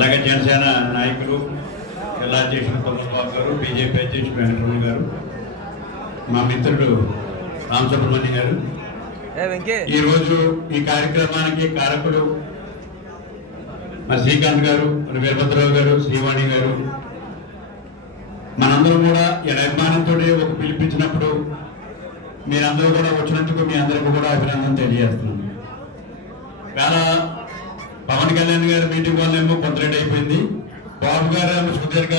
అలాగే జనసేన నాయకులు జిల్లా అధ్యక్షులు తొమ్మబాబు గారు బీజేపీ అధ్యక్షుడు వెంకటరమణ గారు మా మిత్రుడు రామ్ సుబ్రహ్మణ్యం గారు వెంకీ. ఈ ఈ కార్యక్రమానికి కారకులు మరి శ్రీకాంత్ గారు మరి వీరభద్రరావు గారు శ్రీవాణి గారు. మనందరం కూడా ఇలా అభిమానంతో ఒక పిలిపించినప్పుడు మీరందరూ కూడా వచ్చినందుకు మీ అందరికీ కూడా అభినందన తెలియజేస్తున్నాను. వేళ పవన్ కళ్యాణ్ గారి మీటింగ్ వల్ల ఏమో కొంత లేట్ అయిపోయింది. బాబు గారు ఏమో సుదీర్ఘ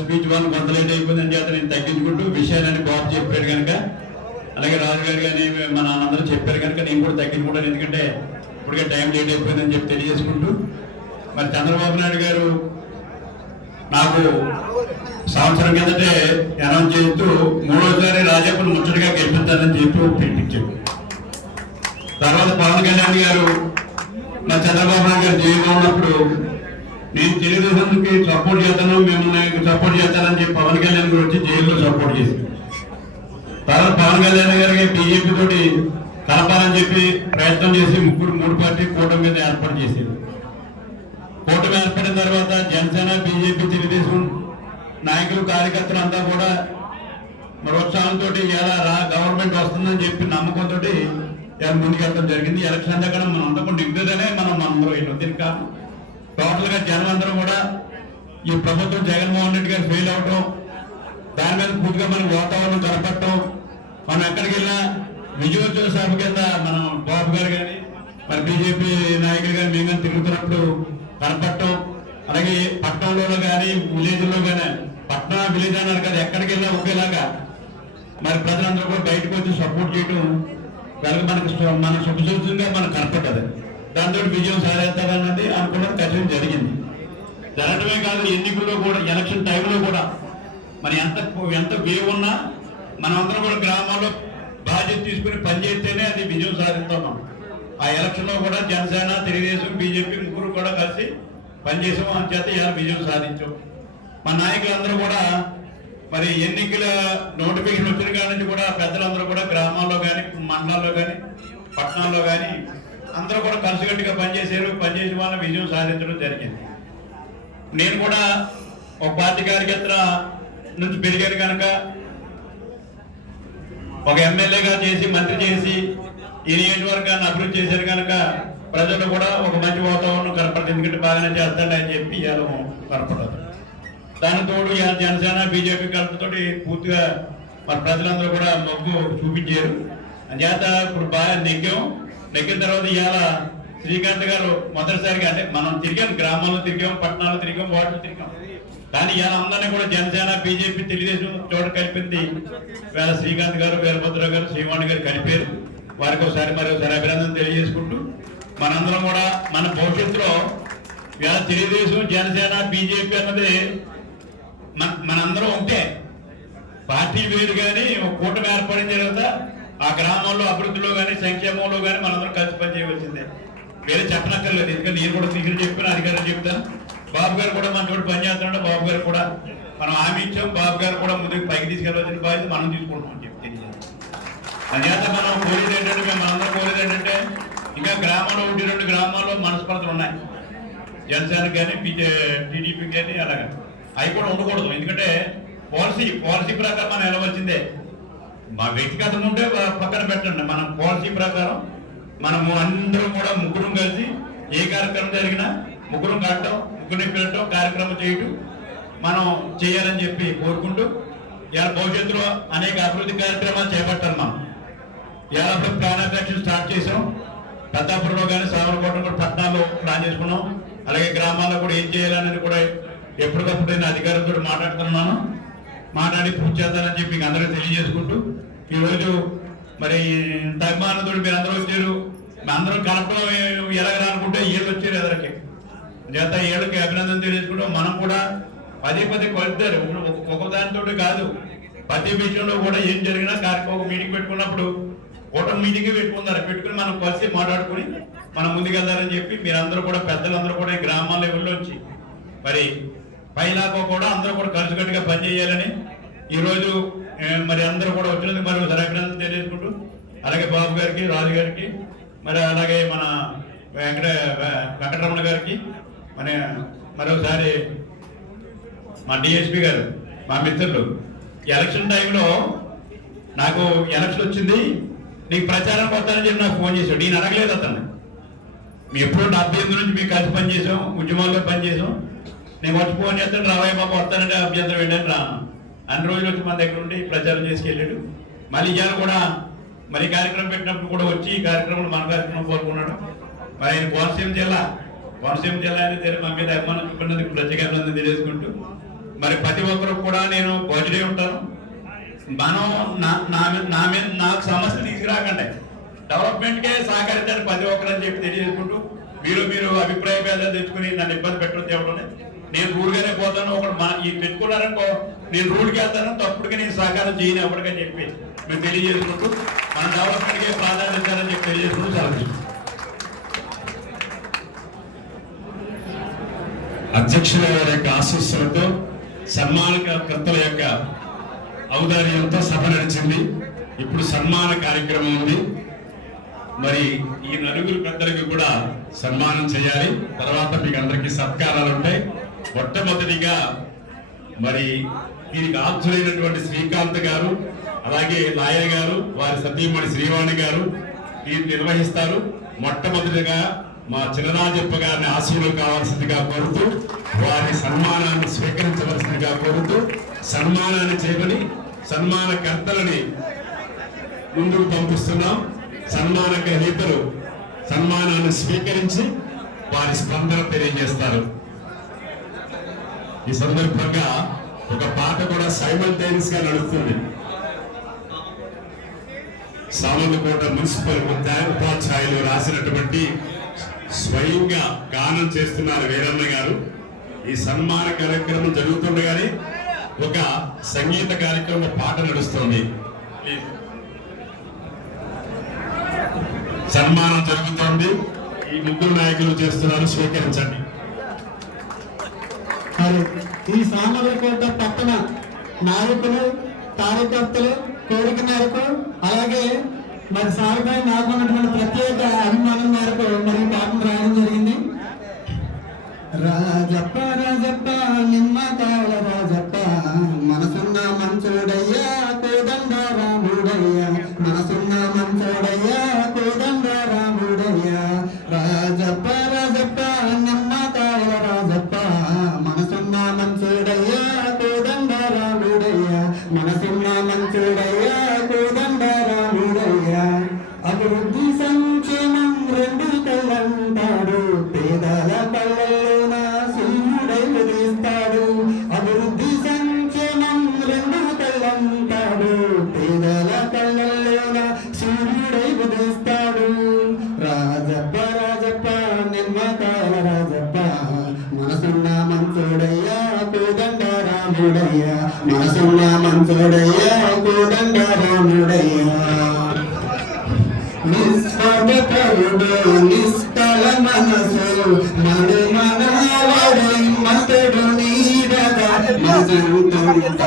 స్పీచ్ వల్ల కొంత లేట్ అయిపోయింది అని చేత నేను తగ్గించుకుంటూ విషయాలని బాబు చెప్పాడు కనుక. అలాగే రాజు గారు కానీ మన అందరూ చెప్పారు కనుక నేను కూడా తగ్గించుకుంటాను. ఎందుకంటే ఇప్పటికే టైం లేట్ అయిపోయిందని చెప్పి తెలియజేసుకుంటూ. మరి చంద్రబాబు నాయుడు గారు నాకు సంవత్సరం కిందటే అనౌన్స్ చేస్తూ మూడోసారి రాజప్పని ముచ్చటగా గెలిపిస్తానని చెప్పి పిలిపించాడు తర్వాత పవన్ కళ్యాణ్ గారు నా చంద్రబాబు నాయుడు గారు జైల్లో ఉన్నప్పుడు నేను తెలుగుదేశానికి సపోర్ట్ చేస్తాను మిమ్మల్ని సపోర్ట్ చేస్తానని చెప్పి పవన్ కళ్యాణ్ గారు వచ్చి జైల్లో సపోర్ట్ చేశారు. తర్వాత పవన్ కళ్యాణ్ గారికి బీజేపీ తోటి కలపాలని చెప్పి ప్రయత్నం చేసి ముగ్గురు మూడు పార్టీ కూటమి మీద ఏర్పాటు చేశారు. కూటమి ఏర్పడిన తర్వాత జనసేన బీజేపీ తెలుగుదేశం నాయకులు కార్యకర్తలు అంతా కూడా మరి ఉత్సాహంతో ఎలా గవర్నమెంట్ వస్తుందని చెప్పి నమ్మకంతో ముందుకెళ్ళడం జరిగింది. ఎలక్షన్ దగ్గర మనం అందరం నిగ్గుదనే మనం అందరూ ఇల్లు దీనికి కారణం టోటల్గా జనం అందరూ కూడా ఈ ప్రభుత్వం జగన్మోహన్ రెడ్డి గారు ఫెయిల్ అవటం దాని మీద పూర్తిగా మనం వాతావరణం కనపడటం మనం ఎక్కడికి వెళ్ళినా విజయోత్సవ సభ కింద మనం బాబు గారు కానీ మరి బీజేపీ నాయకులు కానీ మేము కానీ తిరుగుతున్నప్పుడు కనపడటం అలాగే పట్టణంలో కానీ విలేజ్లో కానీ పట్టణ విలేజ్ అన్నారు కదా ఎక్కడికి వెళ్ళినా ఒకేలాగా. మరి ప్రజలందరూ కూడా బయటకు వచ్చి సపోర్ట్ చేయడం వాళ్ళకి మనకి మన శుభసూచనగా మనకు కనపడ్డది దాంతో విజయం సాధిస్తారన్నది అనుకోవడం ఖచ్చితంగా జరిగింది. జరగడమే కాదు ఎన్నికల్లో కూడా ఎలక్షన్ టైంలో కూడా. మరి ఎంత ఎంత వేవ్ ఉన్నా మనం కూడా గ్రామాల్లో బాధ్యత తీసుకుని పనిచేస్తేనే అది విజయం సాధిస్తున్నాం ఆ ఎలక్షన్లో కూడా జనసేన తెలుగుదేశం బీజేపీ ముగ్గురు కూడా కలిసి పనిచేసాం అని చేత ఇలా విజయం సాధించాం. మా నాయకులందరూ కూడా మరి ఎన్నికల నోటిఫికేషన్ వచ్చిన కాడ నుంచి కూడా పెద్దలందరూ కూడా గ్రామాల్లో కానీ మండలాల్లో కానీ పట్టణాల్లో కానీ అందరూ కూడా కలిసికట్టుగా పనిచేశారు. పనిచేసిన వాళ్ళ విజయం సాధించడం జరిగింది. నేను కూడా ఒక పార్టీ కార్యకర్త నుంచి పెరిగాను కనుక ఒక ఎమ్మెల్యేగా చేసి మంత్రి చేసి ఈ నియోజకవర్గాన్ని అభివృద్ధి చేశారు కనుక ప్రజలు కూడా ఒక మంచి వాతావరణం కనపడదు ఎందుకంటే బాగానే చేస్తాడు అని చెప్పి ఇవాళ కనపడదు దాని తోడు జనసేన బీజేపీ కలపతో పూర్తిగా మన ప్రజలందరూ కూడా మొగ్గు చూపించారు. అంచేత ఇప్పుడు బాగా నెగ్గాం. నెగ్గిన తర్వాత ఇవాళ శ్రీకాంత్ గారు మొదటిసారిగా అంటే మనం తిరిగాం గ్రామాల్లో తిరిగాం పట్టణాల్లో తిరిగాం వాటిలో తిరిగాం. కానీ ఇవాళ అందరినీ కూడా జనసేన బీజేపీ తెలుగుదేశం చోట కలిపింది వేళ శ్రీకాంత్ గారు వీరభద్ర గారు శ్రీవాణి గారు కలిపారు. వారికి ఒకసారి మరి ఒకసారి అభినందన తెలియజేసుకుంటూ మనందరం కూడా మన భవిష్యత్తులో వేళ తెలుగుదేశం జనసేన బీజేపీ అన్నది మన మనందరం ఉంటే పార్టీ వేరు కానీ ఒక కూటమి ఏర్పడిన తర్వాత ఆ గ్రామంలో అభివృద్ధిలో కానీ సంక్షేమంలో కానీ మనందరం కలిసి పని చేయవలసిందే. వేరే చెప్పనక్కర్లేదు. ఎందుకంటే నేను కూడా మీరు చెప్పిన అధికారులు చెప్తాను. బాబు గారు కూడా మన చోటు పని చేస్తున్నాడు. బాబు గారు కూడా మనం హామీ ఇచ్చాం. బాబు గారు కూడా ముందుకు పైకి తీసుకెళ్ళవలసిన బాధ్యత మనం తీసుకుంటున్నాం అని చెప్పి తెలియజేస్తాం మనం కోరేది ఏంటంటే మేము అందరం కోరేది ఏంటంటే ఇంకా గ్రామంలో ఒకటి రెండు గ్రామాల్లో మనస్పర్ధలు ఉన్నాయి. జనసేనకి కానీ టీడీపీ కానీ అలాగా. అవి కూడా ఉండకూడదు. ఎందుకంటే పాలసీ పాలసీ ప్రకారం మనం వెళ్ళవలసిందే. మా వ్యక్తిగతం ఉంటే పక్కన పెట్టండి. మనం పాలసీ ప్రకారం మనము అందరం కూడా ముగ్గురం కలిసి ఏ కార్యక్రమం జరిగినా ముగ్గురం కట్టడం ముగ్గురిని పిలవటం కార్యక్రమం చేయటం మనం చేయాలని చెప్పి కోరుకుంటూ ఇలా భవిష్యత్తులో అనేక అభివృద్ధి కార్యక్రమాలు చేపట్టాలి మనం. ఇలా అప్పుడు స్టార్ట్ చేసాం పెద్దాపురంలో కానీ సామరకోటం కూడా పట్టణాల్లో ప్లాన్ చేసుకున్నాం. అలాగే గ్రామాల్లో కూడా ఏం చేయాలనేది కూడా ఎప్పటికప్పుడు నేను అధికారులతో మాట్లాడుతున్నాను. మాట్లాడి పూర్తి చేద్దానని చెప్పి మీకు అందరికీ తెలియజేసుకుంటూ ఈరోజు మరి ఇంత అభిమానంతో మీరు అందరూ వచ్చారు. మీ అందరం కలపడం ఎలాగ అనుకుంటే ఏళ్ళు వచ్చారు ఎదరికి చేత ఏళ్ళకి అభినందన తెలియజేసుకుంటాం మనం కూడా పదే పదే కొలుతారు ఒక దానితో కాదు. ప్రతి విషయంలో కూడా ఏం జరిగినా కార్యక్రమం ఒక మీటింగ్ పెట్టుకున్నప్పుడు ఓటం మీటింగ్ పెట్టుకున్నారు. పెట్టుకుని మనం కలిసి మాట్లాడుకుని మనం ముందుకెళ్దారని చెప్పి మీరందరూ కూడా పెద్దలందరూ కూడా ఈ గ్రామాల లెవెల్లోంచి మరి పైలాగో కూడా అందరూ కూడా కలిసికట్టుగా పనిచేయాలని ఈరోజు మరి అందరూ కూడా వచ్చినందుకు మరి ఒకసారి అభినందన తెలియజేసుకుంటూ అలాగే బాబు గారికి రాజు గారికి మరి అలాగే మన వెంకట వెంకటరమణ గారికి మన మరోసారి మా డిఎస్పి గారు మా మిత్రులు. ఎలక్షన్ టైంలో నాకు ఎలక్షన్ వచ్చింది నీకు ప్రచారం వస్తానని చెప్పి నాకు ఫోన్ చేశాడు. నేను అడగలేదు అతను ఎప్పుడు డెబ్బై ఎనిమిది నుంచి మేము కలిసి పనిచేసాం ఉద్యమాల్లో పనిచేసాం. నేను వచ్చి ఫోన్ చేస్తాను రావయ్య బాబు వస్తానంటే అభ్యంతరం ఏంటని రాను అన్ని రోజులు వచ్చి మన దగ్గర ఉండి ప్రచారం చేసుకెళ్ళాడు. మళ్ళీ ఇవాళ కూడా మరి కార్యక్రమం పెట్టినప్పుడు కూడా వచ్చి ఈ కార్యక్రమంలో మన కార్యక్రమం పాల్గొన్నాడు మరి ఆయన కోనసీమ జిల్లా కోనసీమ జిల్లా అనేది మా మీద అభిమానం చూపినందుకు ప్రత్యేక అభినందన తెలియజేసుకుంటూ మరి ప్రతి ఒక్కరు కూడా నేను బాధ్యుడే ఉంటాను. మనం నా నా మీద నా మీద నాకు సమస్య తీసుకురాకండి. డెవలప్మెంట్కే సహకరించండి ప్రతి ఒక్కరు అని చెప్పి తెలియజేసుకుంటూ. మీరు మీరు అభిప్రాయ భేదాలు తెచ్చుకుని నన్ను ఇబ్బంది పెట్టడం తేవడం నేను రూడ్గానే పోతాను ఒకడు మా ఈ పెట్టుకున్నారనుకో నేను రూడ్కి వెళ్తాను తప్పుడుగా నేను సహకారం చేయను ఎవరికని చెప్పి మీరు తెలియజేసుకుంటూ మన డెవలప్మెంట్కే ప్రాధాన్యత ఇస్తారని చెప్పి తెలియజేసుకుంటూ సెలవు అధ్యక్షుల వారి యొక్క ఆశీస్సులతో సన్మానకర్తల యొక్క ఔదార్యంతో సభ నడిచింది. ఇప్పుడు సన్మాన కార్యక్రమం ఉంది. మరి ఈ నలుగురు పెద్దలకు కూడా సన్మానం చేయాలి. తర్వాత మీకు అందరికీ సత్కారాలు ఉంటాయి. మొట్టమొదటిగా మరి దీనికి ఆప్తులైనటువంటి శ్రీకాంత్ గారు అలాగే లాయర్ గారు వారి సతీమణి శ్రీవాణి గారు దీన్ని నిర్వహిస్తారు. మొట్టమొదటిగా మా చిన్నరాజప్ప గారిని ఆశీర్వాదం కావాల్సిందిగా కోరుతూ వారి సన్మానాన్ని స్వీకరించవలసిందిగా కోరుతూ సన్మానాన్ని చేయమని సన్మానకర్తలని ముందుకు పంపిస్తున్నాం. సన్మాన గ్రహీతలు సన్మానాన్ని స్వీకరించి వారి స్పందన తెలియజేస్తారు. ఈ సందర్భంగా ఒక పాట కూడా సైమల్టేనియస్గా నడుస్తుంది. సామర్లకోట మున్సిపల్ ఉపాధ్యాయులు రాసినటువంటి స్వయంగా గానం చేస్తున్నారు వీరన్న గారు. ఈ సన్మాన కార్యక్రమం జరుగుతుండగానే ఒక సంగీత కార్యక్రమం పాట నడుస్తుంది. సన్మానం జరుగుతోంది. ఈ ముగ్గురు నాయకులు చేస్తున్నారు స్వీకరించండి. మరి ఈ సామర్లకోట పట్టణ నాయకులు కార్యకర్తలు కోరిక మేరకు అలాగే మరి సాయిపై నాకు ఉన్నటువంటి ప్రత్యేక అభిమానం మేరకు మరి పాపం రాయడం జరిగింది. రాజప్ప రాజప్ప నిమ్మకాయల రాజప్ప మనసున్న మంచుడయ్యా. మనసున్న మంతుడయ్యా కూడంగ రాముడయ్యా నిస్పటపరుడు నిస్కల మనసు మడు మనవడు మతడు నీడగా మజంతుంట